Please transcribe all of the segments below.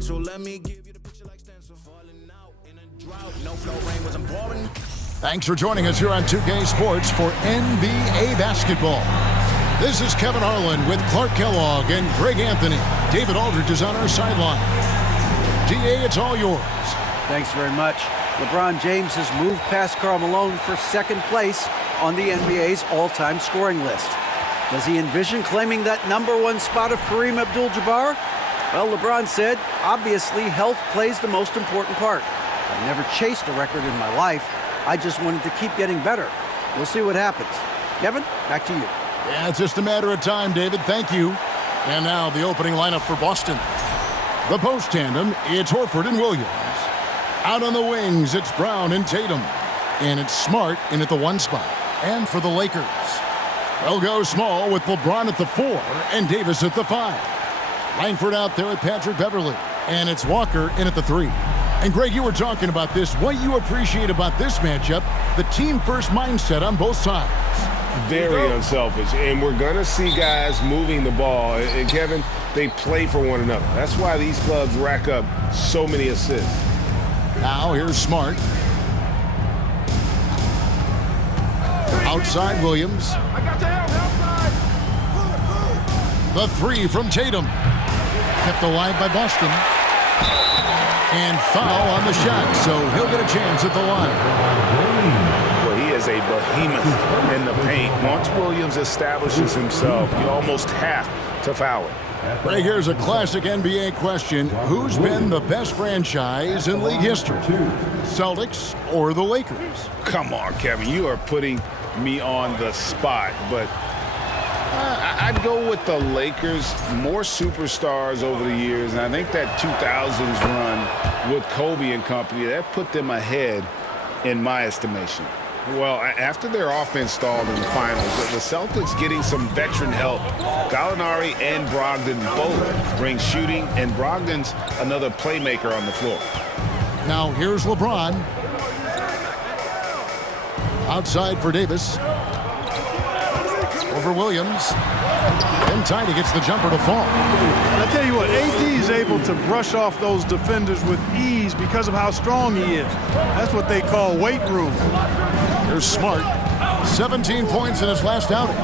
mental. Let me give you the picture like stencil. Falling out in a drought. No flow rain wasn't pouring. Thanks for joining us here on 2K Sports for NBA basketball. This is Kevin Harlan with Clark Kellogg and Greg Anthony. David Aldridge is on our sideline. DA, it's all yours. Thanks very much. LeBron James has moved past Karl Malone for second place on the NBA's all-time scoring list. Does he envision claiming that #1 spot of Kareem Abdul-Jabbar? Well, LeBron said, obviously health plays the most important part. I've never chased a record in my life. I just wanted to keep getting better. We'll see what happens. Kevin, back to you. Yeah, it's just a matter of time, David. Thank you. And now the opening lineup for Boston. The post tandem, it's Horford and Williams. Out on the wings, it's Brown and Tatum. And it's Smart in at the 1 spot. And for the Lakers, they'll go small with LeBron at the 4 and Davis at the 5. Langford out there at Patrick Beverley. And it's Walker in at the 3. And Greg, you were talking about this. What you appreciate about this matchup, the team-first mindset on both sides. Very unselfish. And we're going to see guys moving the ball. And Kevin, they play for one another. That's why these clubs rack up so many assists. Now here's Smart. Outside Williams. The 3 from Tatum. Kept alive by Boston. And foul on the shot, so he'll get a chance at the line. Well, he is a behemoth in the paint. Once Williams establishes himself, you almost have to foul him. Right, here's a classic NBA question. Who's been the best franchise in league history? Celtics or the Lakers? Come on, Kevin. You are putting me on the spot, but I'd go with the Lakers. More superstars over the years, and I think that 2000s run with Kobe and company, that put them ahead in my estimation. Well, after their offense stalled in the finals, the Celtics getting some veteran help. Gallinari and Brogdon both bring shooting, and Brogdon's another playmaker on the floor. Now here's LeBron. Outside for Davis. Over Williams. And Tiny gets the jumper to fall. I tell you what, AD is able to brush off those defenders with ease because of how strong he is. That's what they call weight room. Here's Smart. 17 points in his last outing.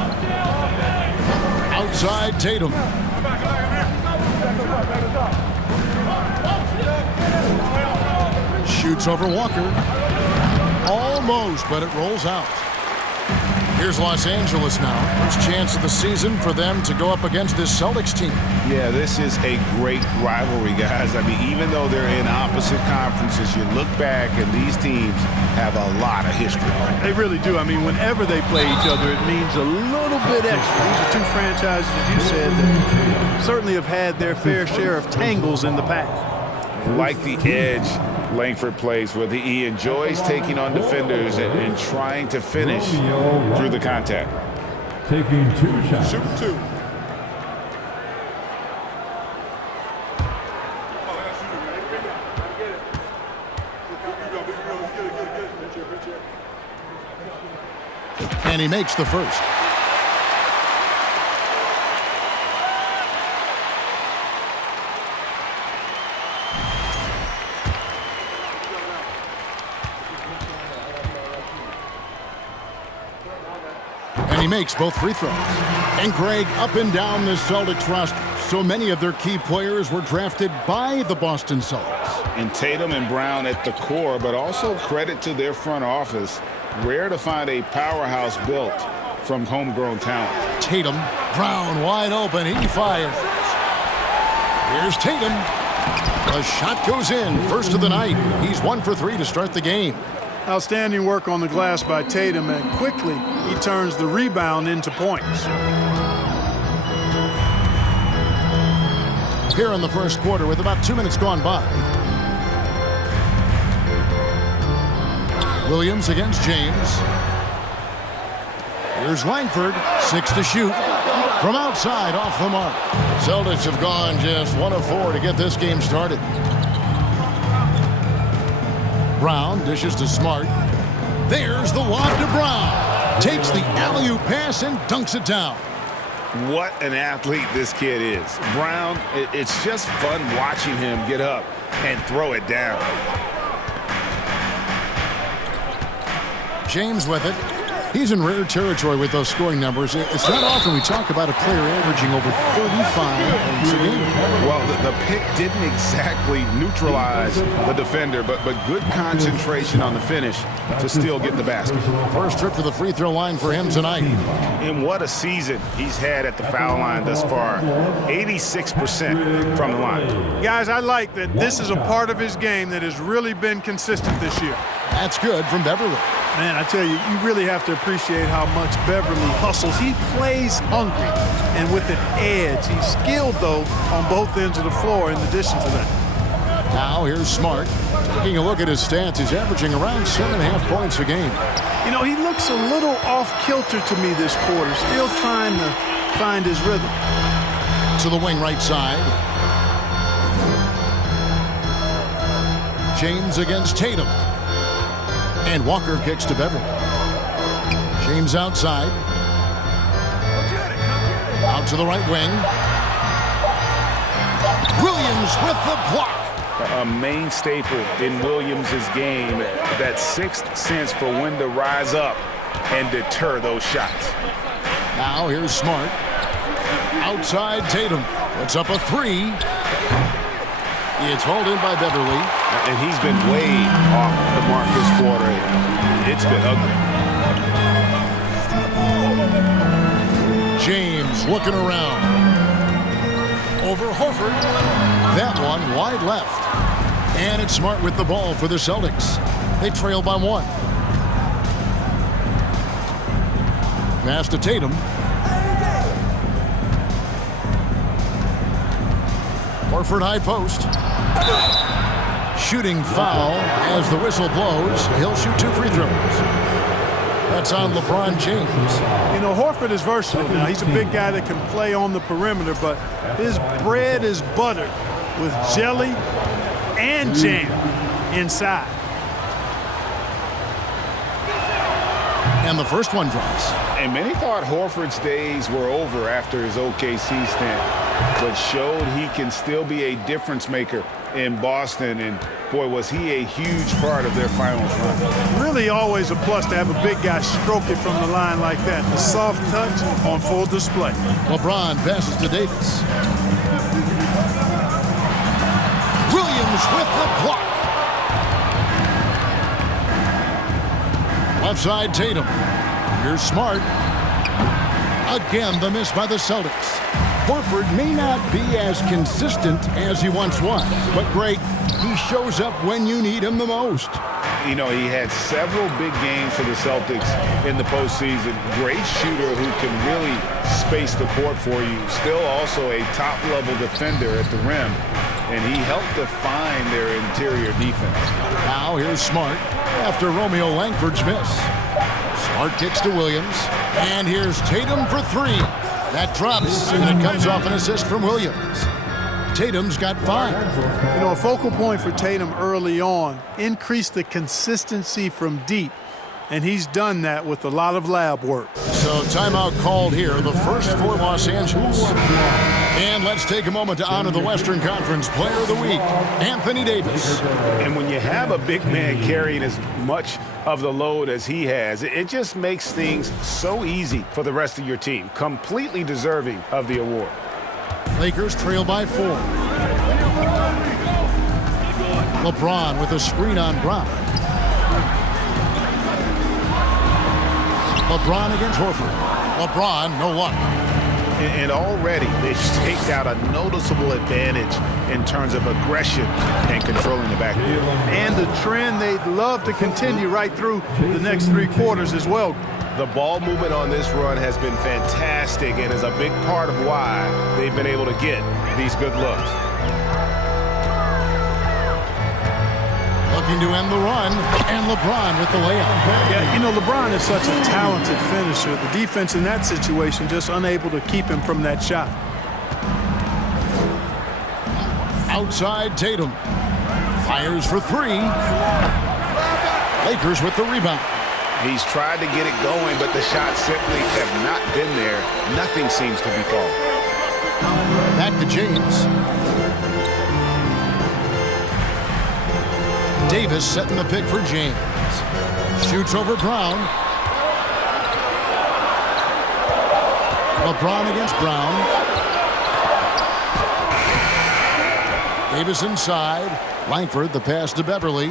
Outside Tatum. Shoots over Walker. Almost, but it rolls out. Here's Los Angeles now. First chance of the season for them to go up against this Celtics team. Yeah, this is a great rivalry, guys. I mean, even though they're in opposite conferences, you look back and these teams have a lot of history. They really do. I mean, whenever they play each other, it means a little bit extra. These are two franchises, as you said, that certainly have had their fair share of tangles in the past. Like the edge Langford plays with, he enjoys taking on defenders and trying to finish through the contact. Taking 2 shots. Shoot 2. And he makes the first. And he makes both free throws. And Greg, up and down this Celtics roster, so many of their key players were drafted by the Boston Celtics. And Tatum and Brown at the core, but also credit to their front office. Rare to find a powerhouse built from homegrown talent. Tatum, Brown wide open, he fires. Here's Tatum. The shot goes in, first of the night. He's 1 for 3 to start the game. Outstanding work on the glass by Tatum, and quickly he turns the rebound into points. Here in the first quarter with about 2 minutes gone by. Williams against James. Here's Langford, 6 to shoot. From outside, off the mark. Celtics have gone just 1 of 4 to get this game started. Brown dishes to Smart. There's the lob to Brown. Takes the alley-oop pass and dunks it down. What an athlete this kid is. Brown, it's just fun watching him get up and throw it down. James with it. He's in rare territory with those scoring numbers. It's not often we talk about a player averaging over 35 points a game. Well, the pick didn't exactly neutralize the defender, but good concentration on the finish to still get the basket. First trip to the free throw line for him tonight. And what a season he's had at the foul line thus far. 86% from the line. Guys, I like that this is a part of his game that has really been consistent this year. That's good from Beverly. Man, I tell you, you really have to appreciate how much Beverly hustles. He plays hungry and with an edge. He's skilled, though, on both ends of the floor in addition to that. Now here's Smart. Taking a look at his stats, he's averaging around 7.5 points a game. You know, he looks a little off-kilter to me this quarter, still trying to find his rhythm. To the wing right side. James against Tatum. And Walker kicks to Beverly. James outside. Out to the right wing. Williams with the block. A main staple in Williams' game, that sixth sense for when to rise up and deter those shots. Now here's Smart. Outside Tatum. Puts up a three. It's hauled in by Beverly. And he's been way off the mark this quarter. It's been ugly. James looking around. Over Horford. That one wide left. And it's Smart with the ball for the Celtics. They trail by one. Pass to Tatum. Horford high post. Shooting foul as the whistle blows. He'll shoot 2 free throws. That's on LeBron James. You know, Horford is versatile now. He's a big guy that can play on the perimeter, but his bread is buttered with jelly and jam inside. And the first one drops. And many thought Horford's days were over after his OKC stint, but showed he can still be a difference maker in Boston. And boy, was he a huge part of their finals run. Really always a plus to have a big guy stroke it from the line like that. The soft touch on full display. LeBron passes to Davis. Williams with the block. Left side Tatum. Here's Smart. Again, the miss by the Celtics. Horford may not be as consistent as he once was, but great, he shows up when you need him the most. You know, he had several big games for the Celtics in the postseason. Great shooter who can really space the court for you. Still also a top-level defender at the rim, and he helped define their interior defense. Now here's Smart after Romeo Langford's miss. Smart kicks to Williams, and here's Tatum for three. That drops, and it comes off an assist from Williams. Tatum's got 5. You know, a focal point for Tatum early on, increase the consistency from deep, and he's done that with a lot of lab work. So timeout called here, the first for Los Angeles. And let's take a moment to honor the Western Conference Player of the Week, Anthony Davis. And when you have a big man carrying as much of the load as he has, it just makes things so easy for the rest of your team. Completely deserving of the award. Lakers trail by 4. LeBron with a screen on Brown. LeBron against Horford. LeBron, no luck. And already they've staked out a noticeable advantage in terms of aggression and controlling the backcourt. And the trend they'd love to continue right through the next 3 quarters as well. The ball movement on this run has been fantastic and is a big part of why they've been able to get these good looks. Looking to end the run, and LeBron with the layup. Yeah, you know, LeBron is such a talented finisher. The defense in that situation just unable to keep him from that shot. Outside Tatum. Fires for 3. Lakers with the rebound. He's tried to get it going, but the shots simply have not been there. Nothing seems to be falling. Back to James. Davis setting the pick for James. Shoots over Brown. LeBron against Brown. Davis inside. Langford, the pass to Beverly.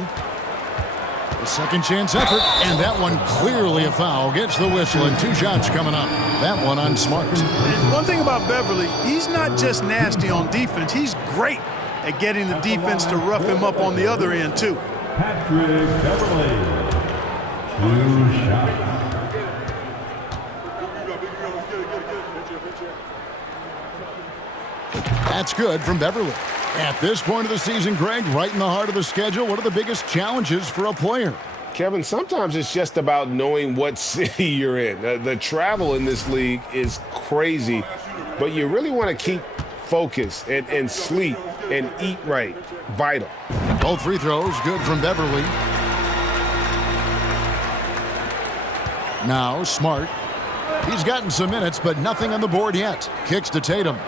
The second chance effort, and that one clearly a foul. Gets the whistle, and 2 shots coming up. That one on Smart. And one thing about Beverly, he's not just nasty on defense. He's great at getting the defense to rough him up on the other end, too. Patrick Beverly. 2 shots. That's good from Beverly. At this point of the season, Greg, right in the heart of the schedule, what are the biggest challenges for a player? Kevin, sometimes it's just about knowing what city you're in. The travel in this league is crazy, but you really want to keep focus and sleep and eat right. Vital. Both free throws good from Beverly. Now Smart. He's gotten some minutes, but nothing on the board yet. Kicks to Tatum.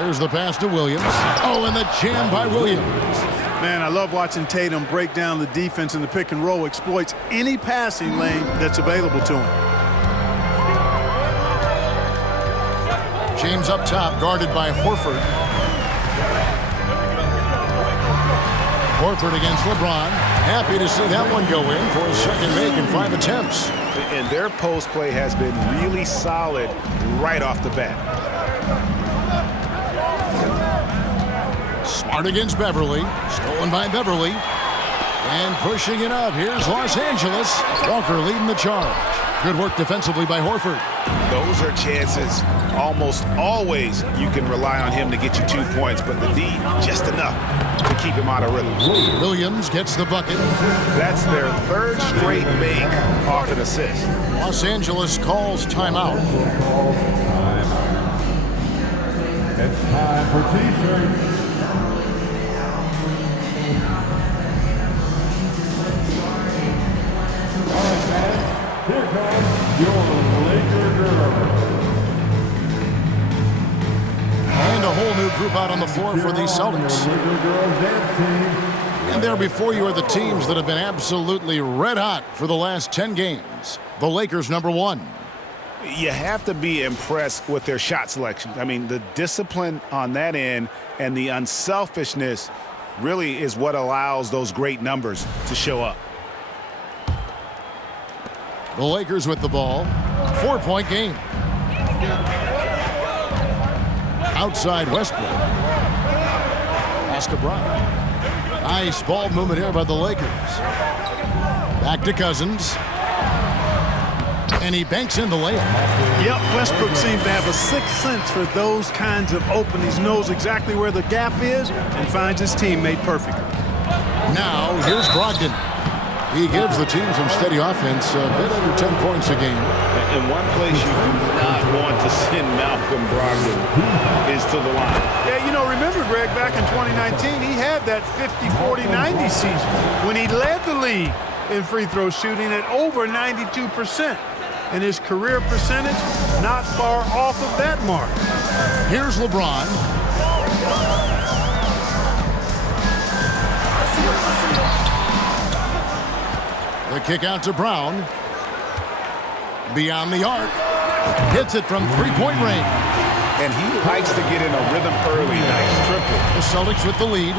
There's the pass to Williams. Oh, and the jam by Williams. Man, I love watching Tatum break down the defense in the pick and roll, exploits any passing lane that's available to him. James up top, guarded by Horford. Horford against LeBron. Happy to see that one go in for his second make in 5 attempts. And their post play has been really solid right off the bat. Smart against Beverly. Stolen by Beverly. And pushing it up. Here's Los Angeles. Walker leading the charge. Good work defensively by Horford. Those are chances. Almost always you can rely on him to get you 2 points, but the D just enough to keep him out of rhythm. Williams gets the bucket. That's their 3rd straight make off an assist. Los Angeles calls timeout. It's time for T-shirts. All right, fans, here comes your Laker girl. And a whole new group out on the floor for the Celtics. And there before you are the teams that have been absolutely red hot for the last 10 games. The Lakers, number 1. You have to be impressed with their shot selection. I mean, the discipline on that end and the unselfishness really is what allows those great numbers to show up. The Lakers with the ball. 4-point game. Outside Westbrook. Pass to Brown. Nice ball movement here by the Lakers. Back to Cousins. And he banks in the layup. Yep, Westbrook seems to have a sixth sense for those kinds of openings. Knows exactly where the gap is and finds his teammate perfectly. Now, here's Brogdon. He gives the team some steady offense, a bit under 10 points a game. And one place you do not want to send Malcolm Brogdon is to the line. Yeah, you know, remember, Greg, back in 2019, he had that 50-40-90 season when he led the league in free throw shooting at over 92%. And his career percentage not far off of that mark. Here's LeBron. The kick out to Brown. Beyond the arc. Hits it from 3-point range. And he likes to get in a rhythm early. Nice triple. The Celtics with the lead.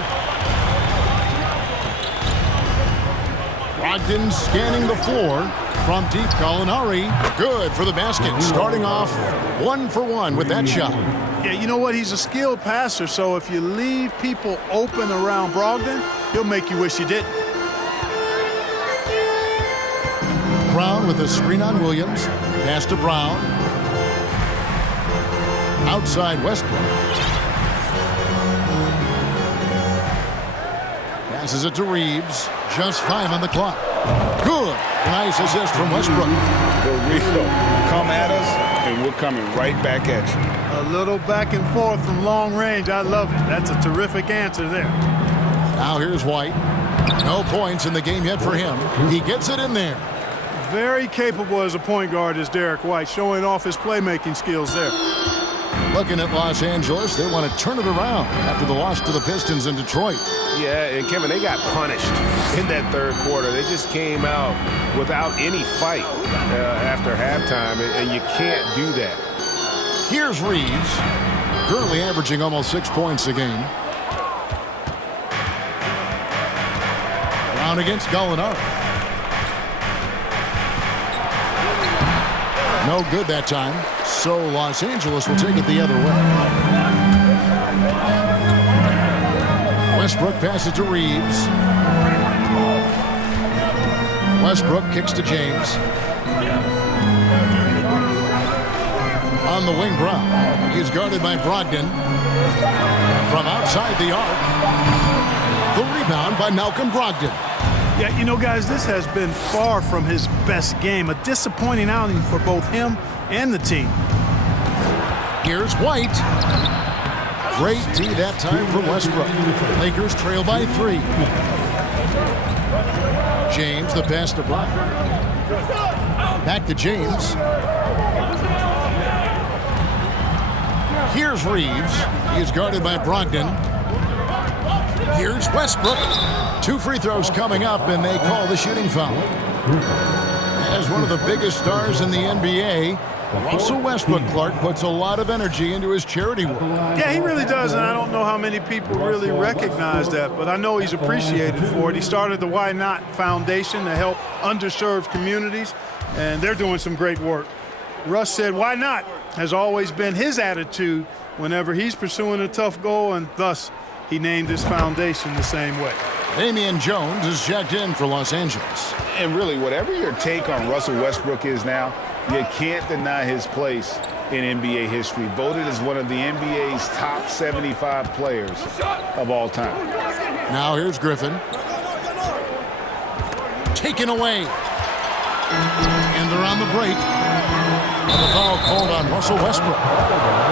Brogdon scanning the floor. From deep, Gallinari. Good for the basket. Starting off 1 for 1 with that shot. Yeah, you know what? He's a skilled passer, so if you leave people open around Brogdon, he'll make you wish you didn't. Brown with a screen on Williams. Pass to Brown. Outside Westbrook. Passes it to Reeves. Just 5 on the clock. Good. Nice assist from Westbrook. The real come at us, and we're coming right back at you. A little back and forth from long range. I love it. That's a terrific answer there. Now here's White. No points in the game yet for him. He gets it in there. Very capable as a point guard is Derek White, showing off his playmaking skills there. Looking at Los Angeles, they want to turn it around after the loss to the Pistons in Detroit. Yeah, and Kevin, they got punished in that third quarter. They just came out without any fight after halftime, and you can't do that. Here's Reeves, currently averaging almost 6 points a game. Brown against Gallinari. No good that time, so Los Angeles will take it the other way. Westbrook passes to Reeves. Westbrook kicks to James. On the wing, Brown. He's guarded by Brogdon. From outside the arc. The rebound by Malcolm Brogdon. Yeah, you know, guys, this has been far from his best game. A disappointing outing for both him and the team. Here's White. Great D that time from Westbrook. Lakers trail by 3. James, the pass to Brown. Back to James. Here's Reeves. He is guarded by Brogdon. Here's Westbrook. 2 free throws coming up, and they call the shooting foul. As one of the biggest stars in the NBA, Russell Westbrook, Clark, puts a lot of energy into his charity work. Yeah, he really does, and I don't know how many people really recognize that, but I know he's appreciated for it. He started the Why Not Foundation to help underserved communities, and they're doing some great work. Russ said, "Why not?" has always been his attitude whenever he's pursuing a tough goal, and thus he named his foundation the same way. Damian Jones is checked in for Los Angeles. And really, whatever your take on Russell Westbrook is now, you can't deny his place in NBA history. Voted as one of the NBA's top 75 players of all time. Now here's Griffin. Taken away. And they're on the break. And the foul called on Russell Westbrook.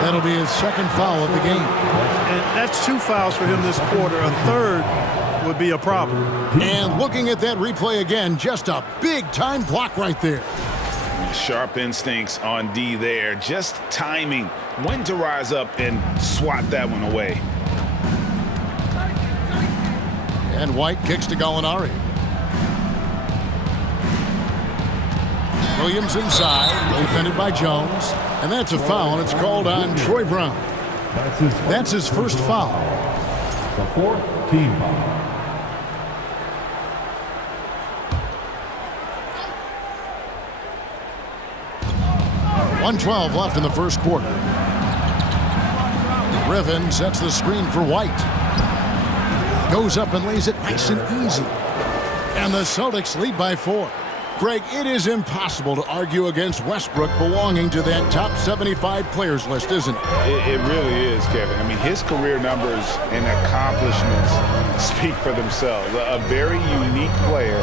That'll be his second foul of the game. And that's 2 fouls for him this quarter. A third would be a problem. And looking at that replay again, just a big-time block right there. Sharp instincts on D there. Just timing when to rise up and swat that one away. And White kicks to Gallinari. Williams inside, defended by Jones. And that's a foul, and it's called on Troy Brown. That's his first foul. The 4th team foul. .112 left in the first quarter. Griffin sets the screen for White. Goes up and lays it nice and easy. And the Celtics lead by 4. Greg, it is impossible to argue against Westbrook belonging to that top 75 players list, isn't it? It really is, Kevin. I mean, his career numbers and accomplishments speak for themselves. A very unique player,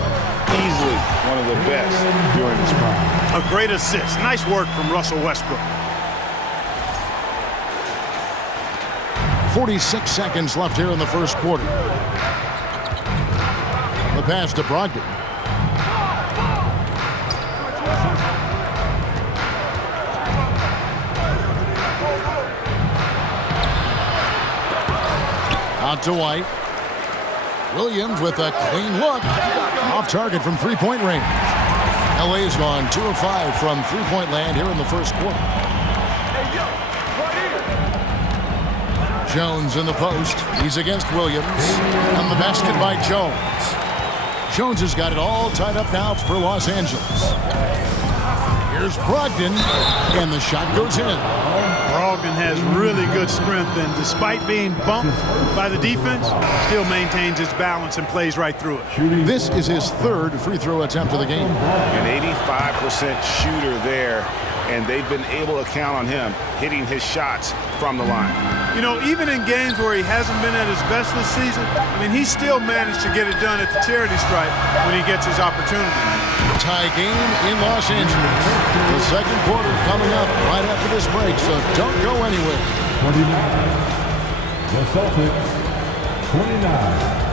easily one of the best during his prime. A great assist. Nice work from Russell Westbrook. 46 seconds left here in the first quarter. The pass to Brogdon. Out to White. Williams with a clean look. Off target from three-point range. LA's gone 2 of 5 from three-point land here in the first quarter. Jones in the post. He's against Williams. And the basket by Jones. Jones has got it all tied up now for Los Angeles. Here's Brogdon. And the shot goes in. Brogdon has really good strength, and despite being bumped by the defense, still maintains his balance and plays right through it. This is his 3rd free throw attempt of the game. An 85% shooter there, and they've been able to count on him hitting his shots from the line. You know, even in games where he hasn't been at his best this season, I mean, he still managed to get it done at the charity stripe when he gets his opportunity. Tie game in Los Angeles. The second quarter coming up right after this break, so don't go anywhere. 29. The Celtics, 29.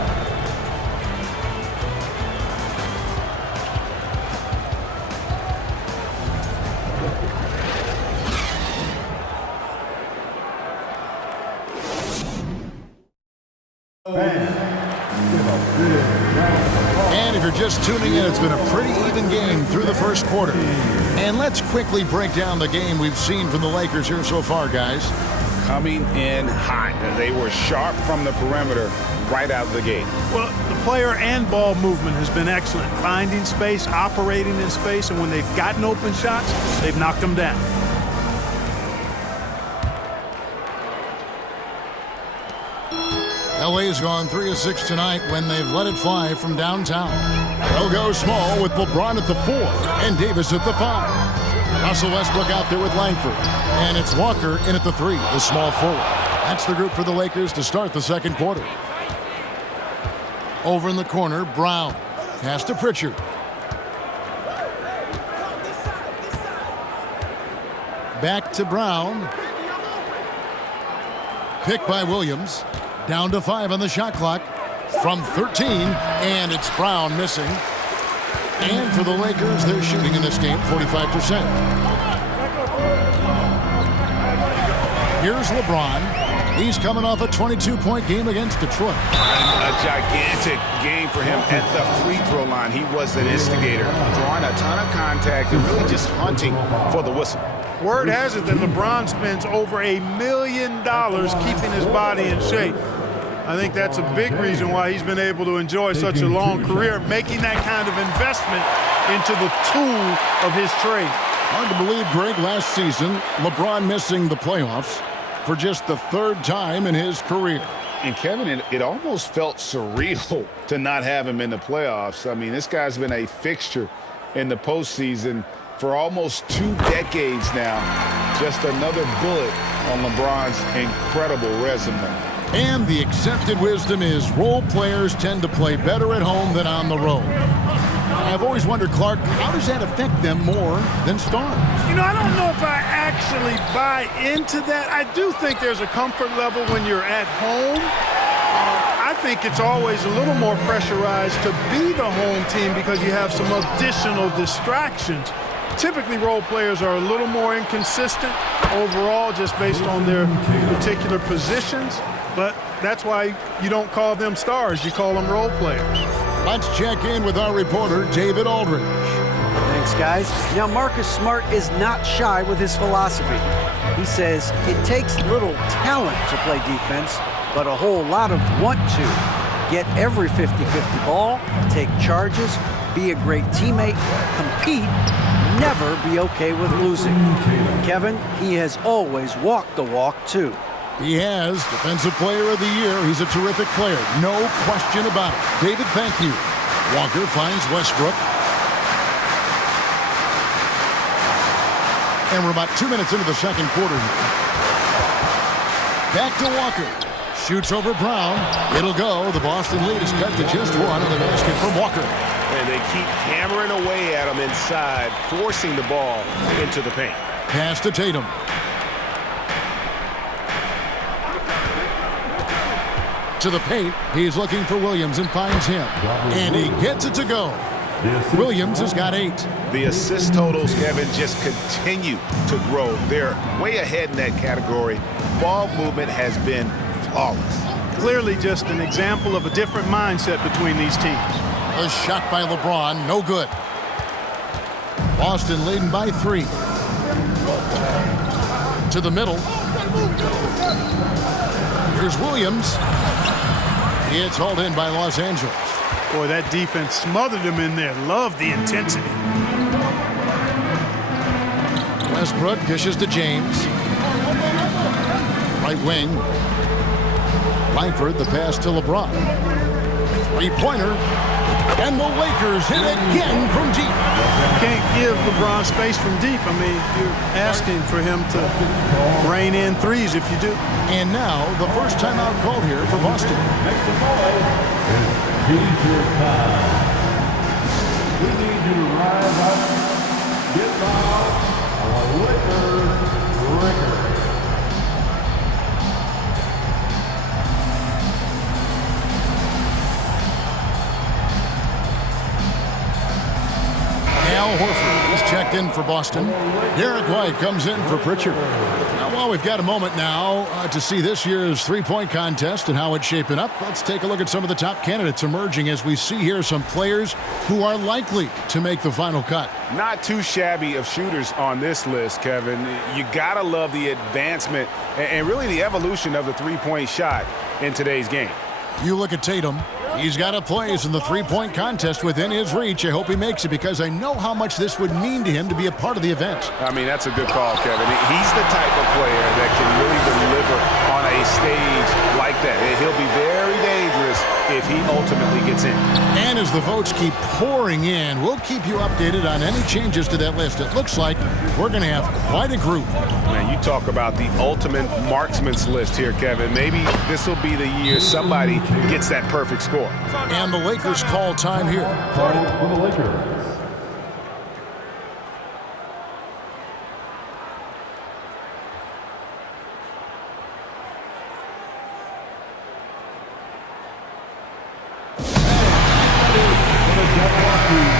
And if you're just tuning in, it's been a pretty even game through the first quarter. And let's quickly break down the game we've seen from the Lakers here so far, guys. Coming in hot. They were sharp from the perimeter right out of the gate. Well, the player and ball movement has been excellent. Finding space, operating in space, and when they've gotten open shots, they've knocked them down. LA's gone 3 of 6 tonight when they've let it fly from downtown. They'll go small with LeBron at the 4 and Davis at the 5. Russell Westbrook out there with Langford. And it's Walker in at the 3, the small forward. That's the group for the Lakers to start the second quarter. Over in the corner, Brown. Pass to Pritchard. Back to Brown. Picked by Williams. Down to 5 on the shot clock. From 13, and it's Brown missing. And for the Lakers, they're shooting in this game 45%. Here's LeBron. He's coming off a 22-point game against Detroit. A gigantic game for him at the free throw line. He was an instigator, drawing a ton of contact and really just hunting for the whistle. Word has it that LeBron spends over $1 million keeping his body in shape. I think that's a big reason why he's been able to enjoy such a long career, making that kind of investment into the tool of his trade. Hard to believe, Greg, last season, LeBron missing the playoffs for just the 3rd time in his career. And Kevin, it almost felt surreal to not have him in the playoffs. I mean, this guy's been a fixture in the postseason for almost 2 decades now. Just another bullet on LeBron's incredible resume. And the accepted wisdom is role players tend to play better at home than on the road. I've always wondered, Clark, how does that affect them more than stars? You know, I don't know if I actually buy into that. I do think there's a comfort level when you're at home. I think it's always a little more pressurized to be the home team because you have some additional distractions. Typically, role players are a little more inconsistent overall just based on their particular positions. But that's why you don't call them stars. You call them role players. Let's check in with our reporter, David Aldridge. Thanks, guys. Now, Marcus Smart is not shy with his philosophy. He says it takes little talent to play defense, but a whole lot of want to. Get every 50-50 ball, take charges, be a great teammate, compete, never be okay with losing. Kevin, he has always walked the walk, too. He has Defensive Player of the Year. He's a terrific player. No question about it. David, thank you. Walker finds Westbrook. And we're about 2 minutes into the second quarter. Back to Walker. Shoots over Brown. It'll go. The Boston lead is cut to just 1 on the basket from Walker. And they keep hammering away at him inside, forcing the ball into the paint. Pass to Tatum. To the paint. He's looking for Williams and finds him. And he gets it to go. Williams has got 8. The assist totals, Kevin, just continue to grow. They're way ahead in that category. Ball movement has been flawless. Clearly just an example of a different mindset between these teams. A shot by LeBron, no good. Boston leading by 3. To the middle. Here's Williams. It's hauled in by Los Angeles. Boy, that defense smothered him in there. Love the intensity. Westbrook dishes to James. Right wing. Langford, the pass to LeBron. 3-pointer. And the Lakers hit again from deep. Can't give LeBron space from deep. I mean, you're asking for him to rain in threes if you do. And now, the first timeout called here for Boston. We need you to rise up, get fouled, or Lakers record. Al Horford is checked in for Boston. Derek White comes in for Pritchard. Now Well, we've got a moment now to see this year's three-point contest and how it's shaping up. Let's take a look at some of the top candidates emerging as we see here some players who are likely to make the final cut. Not too shabby of shooters on this list, Kevin. You got to love the advancement and really the evolution of the three-point shot in today's game. You look at Tatum. He's got a place in the three-point contest within his reach. I hope he makes it because I know how much this would mean to him to be a part of the event. I mean, that's a good call, Kevin. He's the type of player that can really deliver on a stage like that. He'll be very dangerous if he ultimately gets in. And as the votes keep pouring in, we'll keep you updated on any changes to that list. It looks like we're going to have quite a group. Man, you talk about the ultimate marksman's list here, Kevin. Maybe this will be the year somebody gets that perfect score. And the Lakers call time here. Time for the Lakers.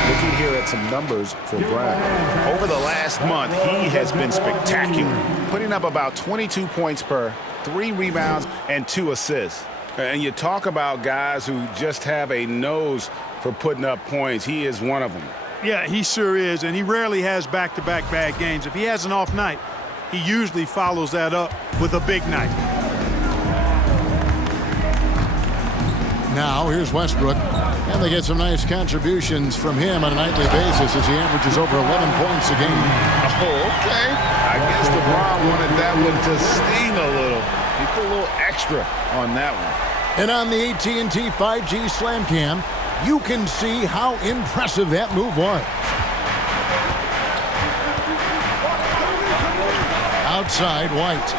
Looking here at some numbers for Brown. Over the last month, he has been spectacular, putting up about 22 points per, 3 rebounds, and 2 assists. And you talk about guys who just have a nose for putting up points. He is one of them. Yeah, he sure is, and he rarely has back-to-back bad games. If he has an off night, he usually follows that up with a big night. Now, here's Westbrook, and they get some nice contributions from him on a nightly basis as he averages over 11 points a game. Oh, okay. I guess LeBron wanted that one to sting a little. He put a little extra on that one. And on the AT&T 5G Slam Cam, you can see how impressive that move was. Outside, White.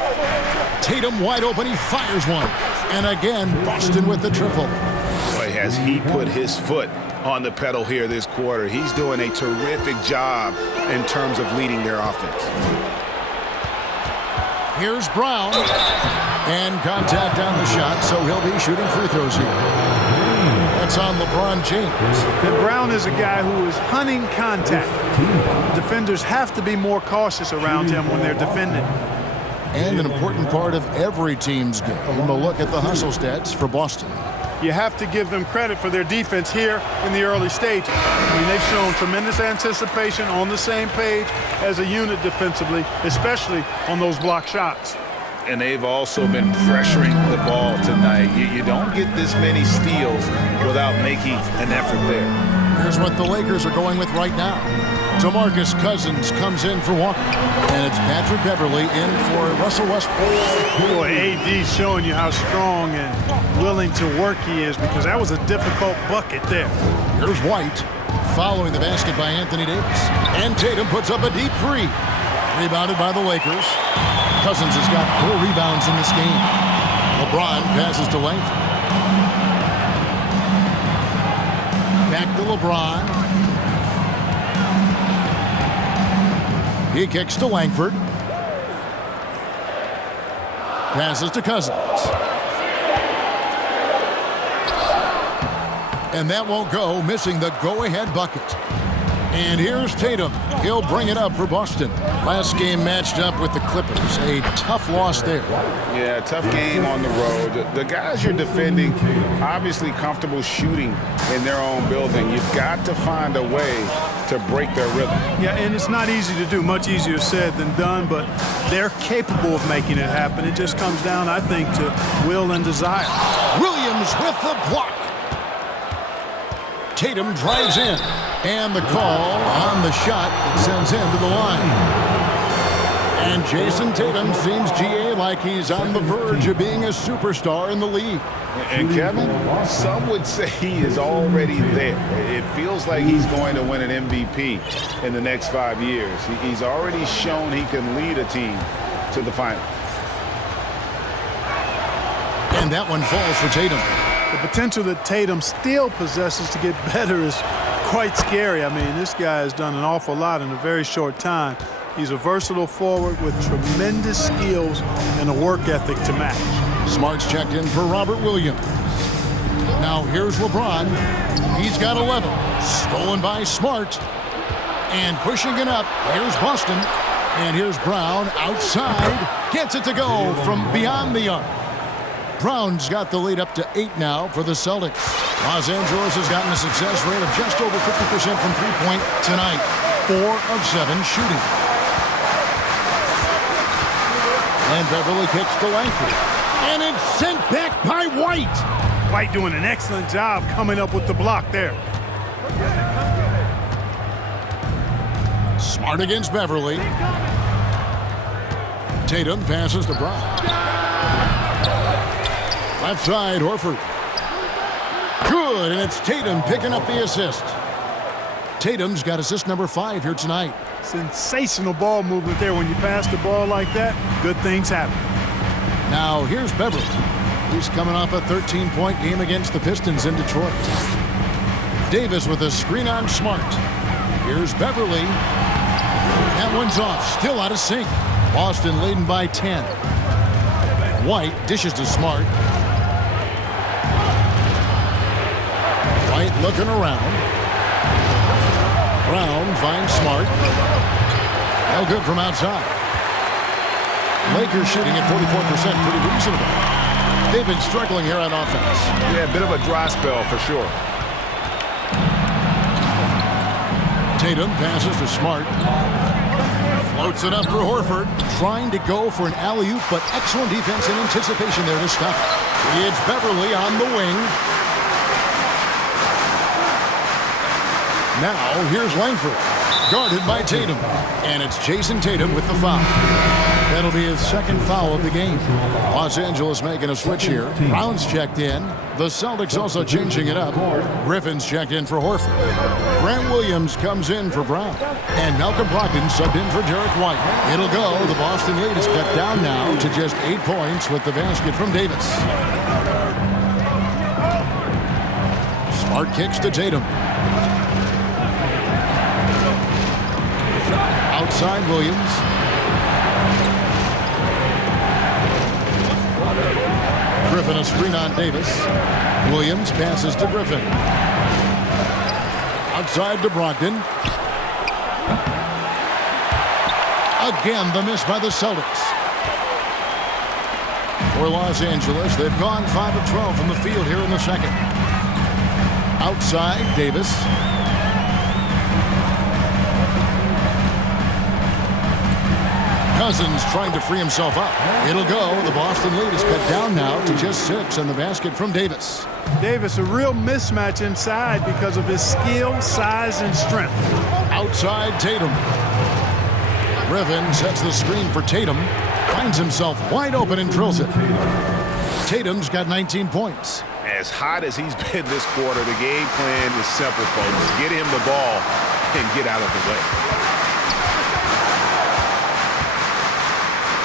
Tatum wide open, he fires one. And again, Boston with the triple. Boy, has he put his foot on the pedal here this quarter. He's doing a terrific job in terms of leading their offense. Here's Brown. And contact on the shot, so he'll be shooting free throws here. That's on LeBron James. And Brown is a guy who is hunting contact. Defenders have to be more cautious around him when they're defending. And an important part of every team's game, a look at the hustle stats for Boston. You have to give them credit for their defense here in the early stages. I mean, they've shown tremendous anticipation, on the same page as a unit defensively, especially on those block shots. And they've also been pressuring the ball tonight. You don't get this many steals without making an effort there. Here's what the Lakers are going with right now. DeMarcus Cousins comes in for Walker. And it's Patrick Beverly in for Russell Westbrook. Boy, AD's showing you how strong and willing to work he is, because that was a difficult bucket there. Here's White following the basket by Anthony Davis. And Tatum puts up a deep three. Rebounded by the Lakers. Cousins has got 4 rebounds in this game. LeBron passes to Langford. Back to LeBron. He kicks to Langford. Passes to Cousins. And that won't go, missing the go-ahead bucket. And here's Tatum. He'll bring it up for Boston. Last game matched up with the Clippers. A tough loss there. Yeah, tough game on the road. The guys you're defending, obviously comfortable shooting in their own building. You've got to find a way to break their rhythm. Yeah, and it's not easy to do. Much easier said than done, but they're capable of making it happen. It just comes down, I think, to will and desire. Williams with the block. Tatum drives in. And the call on the shot that sends him to the line. And Jason Tatum seems, GA, like he's on the verge of being a superstar in the league. And Kevin, some would say he is already there. It feels like he's going to win an MVP in the next 5 years. He's already shown he can lead a team to the finals. And that one falls for Tatum. The potential that Tatum still possesses to get better is quite scary. I mean, this guy has done an awful lot in a very short time. He's a versatile forward with tremendous skills and a work ethic to match. Smart's checked in for Robert Williams. Now here's LeBron. He's got 11. Stolen by Smart. And pushing it up, here's Boston. And here's Brown outside. Gets it to go from beyond the arc. Brown's got the lead up to 8 now for the Celtics. Los Angeles has gotten a success rate of just over 50% from three-point tonight. 4 of 7 shooting. And Beverly kicks to Langford. And it's sent back by White. White doing an excellent job coming up with the block there. Smart against Beverly. Tatum passes to Brown. Left side, Horford. Good, and it's Tatum picking up the assist. Tatum's got assist number 5 here tonight. Sensational ball movement there. When you pass the ball like that, good things happen. Now here's Beverly. He's coming off a 13-point game against the Pistons in Detroit. Davis with a screen on Smart. Here's Beverly. That one's off, still out of sync. Boston leading by 10. White dishes to Smart. White looking around. Brown finds Smart. No good from outside. Lakers shooting at 44%, pretty reasonable. They've been struggling here on offense. Yeah, a bit of a dry spell for sure. Tatum passes to Smart. Floats it up for Horford. Trying to go for an alley-oop, but excellent defense and anticipation there to stop it. It's Beverly on the wing. Now, here's Langford. Guarded by Tatum. And it's Jason Tatum with the foul. That'll be his second foul of the game. Los Angeles making a switch here. Brown's checked in. The Celtics also changing it up. Griffin's checked in for Horford. Grant Williams comes in for Brown. And Malcolm Brogdon subbed in for Derek White. It'll go. The Boston lead is cut down now to just 8 points with the basket from Davis. Smart kicks to Tatum. Outside Williams. Griffin a screen on Davis. Williams passes to Griffin. Outside to Brogdon. Again, the miss by the Celtics. For Los Angeles, they've gone 5 of 12 from the field here in the second. Outside, Davis. Cousins trying to free himself up. It'll go. The Boston lead is cut down now to just 6 on the basket from Davis. Davis, a real mismatch inside because of his skill, size, and strength. Outside Tatum. Griffin sets the screen for Tatum. Finds himself wide open and drills it. Tatum's got 19 points. As hot as he's been this quarter, the game plan is simple, folks. Get him the ball and get out of the way.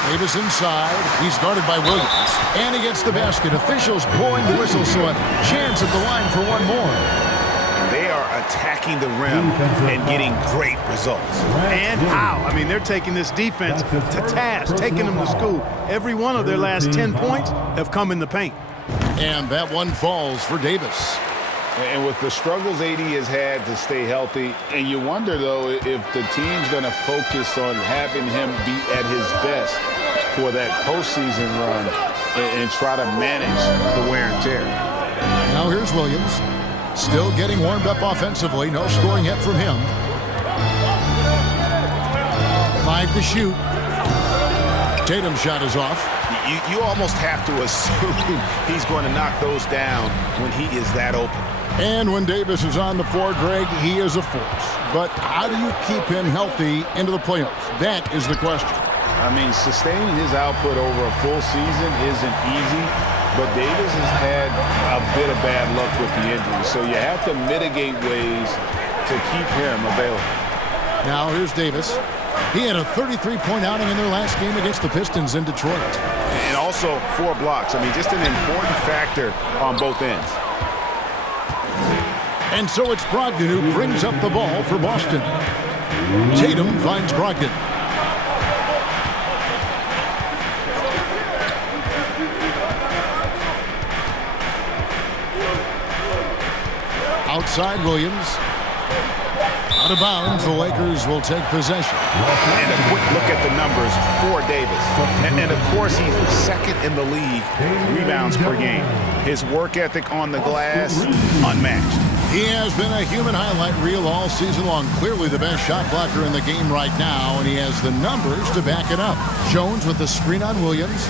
Davis inside. He's guarded by Williams. And he gets the basket. Officials blowing the whistle, so a chance at the line for one more. They are attacking the rim and getting great results. And how? I mean, they're taking this defense to task, taking them to school. Every one of their last 10 points have come in the paint. And that one falls for Davis. And with the struggles AD has had to stay healthy, and you wonder, though, if the team's going to focus on having him be at his best for that postseason run and try to manage the wear and tear. Now here's Williams. Still getting warmed up offensively. No scoring yet from him. 5 to shoot. Tatum's shot is off. You almost have to assume he's going to knock those down when he is that open. And when Davis is on the floor, Greg, he is a force. But how do you keep him healthy into the playoffs? That is the question. I mean, sustaining his output over a full season isn't easy, but Davis has had a bit of bad luck with the injury. So you have to mitigate ways to keep him available. Now here's Davis. He had a 33-point outing in their last game against the Pistons in Detroit. And also 4 blocks. I mean, just an important factor on both ends. And so it's Brogdon who brings up the ball for Boston. Tatum finds Brogdon. Outside Williams. Out of bounds, the Lakers will take possession. And a quick look at the numbers for Davis. And of course, he's second in the league rebounds per game. His work ethic on the glass, unmatched. He has been a human highlight reel all season long. Clearly the best shot blocker in the game right now, and he has the numbers to back it up. Jones with the screen on Williams.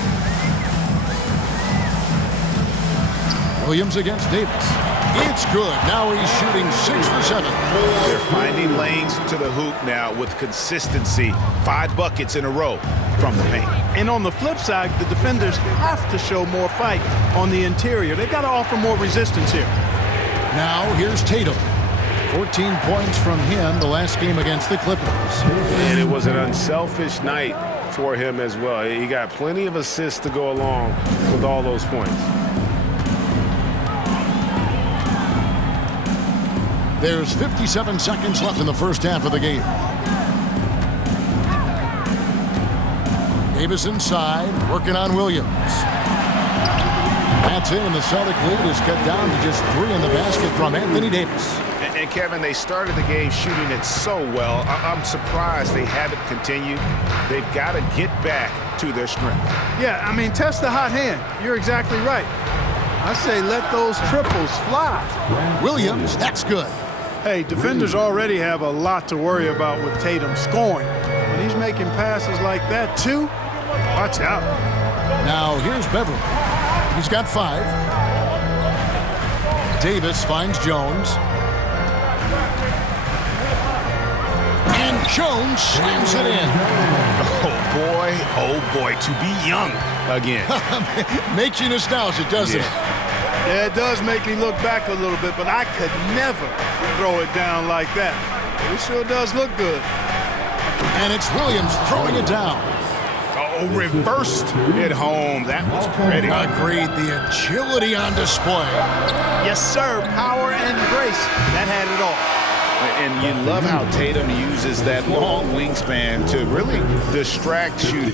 Williams against Davis. It's good. Now he's shooting 6 for 7. They're finding lanes to the hoop now with consistency. 5 buckets in a row from the paint. And on the flip side, the defenders have to show more fight on the interior. They've got to offer more resistance here. Now here's Tatum. 14 points from him the last game against the Clippers. And it was an unselfish night for him as well. He got plenty of assists to go along with all those points. There's 57 seconds left in the first half of the game. Davis inside, working on Williams. That's it, and the Celtic lead is cut down to just 3 in the basket from Anthony Davis. And Kevin, they started the game shooting it so well. I'm surprised they haven't continued. They've got to get back to their strength. Yeah, I mean, test the hot hand. You're exactly right. I say let those triples fly. Williams, that's good. Hey, defenders already have a lot to worry about with Tatum scoring. When he's making passes like that, too, watch out. Now, here's Beverly. He's got 5. Davis finds Jones. And Jones slams it in. Oh boy, to be young again. Makes you nostalgic, doesn't it? Yeah, it does make me look back a little bit, but I could never throw it down like that. It sure does look good. And it's Williams throwing it down. Oh, reversed it home. That was pretty. Agreed. The agility on display. Yes, sir. Power and grace. That had it all. And you love how Tatum uses that long wingspan to really distract you